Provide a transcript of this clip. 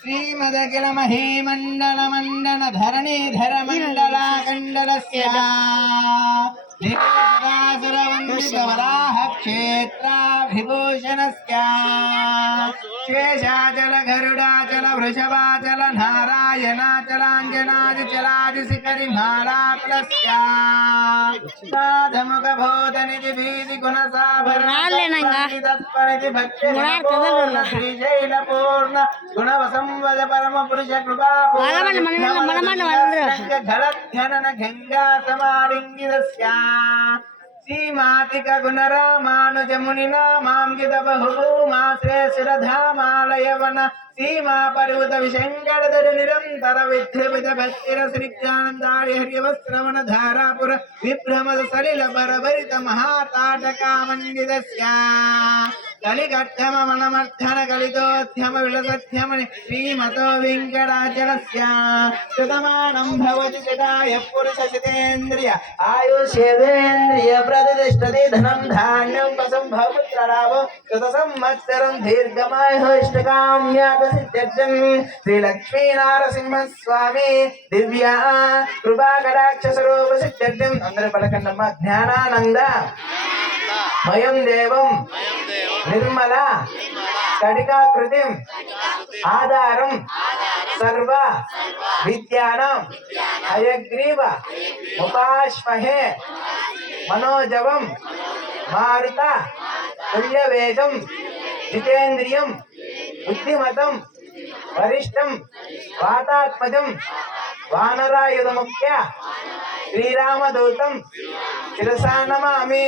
श्रीमदखिल महीमंडल मंडल धरणीधर मंडलाकंडलस्य वराह क्षेत्राभिभूषणस्य शेषाचल गरुडाचल वृषभाचल नारायणाचलाञ्जनादिचलादिशिखरि मालाकुलस्य साधमुख बोधनिधि भीति गुणसाभरणि भक्ति श्रीशैल पूर्ण गुणवसंवद परम पुरुष कृपा घनन गंगा समालिंगितस्य श्रीमातिक गुणरामानुज मुनिना मांगित बहुभूमाश्रय शिरधामालयवन सीमा पर्वत विशंकर निरंतर विद्रवित भक्तिर श्रीज्ञानंदारि हरिवस्त्रवण धारापुर विभ्रमद सलिल बरभरित महाताटका मंडितस्य कलिकट्ठम मनमर्थन कलितोद्यम विलसत्यम श्रीमतो वेंकटाचलस्य शतमानं भवति शताय पुरुषशितेन्द्रिय आयुष्येन्द्रिय प्रतिष्ठति धनं धान्यं वसंभवपुत्रलाभ शतसंवत्सरं दीर्घमायुः इष्टकाम्यार्थसिद्ध्यर्थं श्रीलक्ष्मी नारसिंह स्वामी दिव्या कृपा कटाक्ष स्वरूप सिद्ध्यर्थं अंदर पलकन्नम्मा జ్ఞానానంద मयं देवं निर्मला कटिकाकृतिं आधारं सर्व विद्यानां हयग्रीव उपाश्महे मनोजवं मारुत तुल्यवेगं जितेन्द्रियं बुद्धिमतं वरिष्ठं वातात्मजं वानरायुधमुख्य श्रीरामदूतं शिरसा नमामि।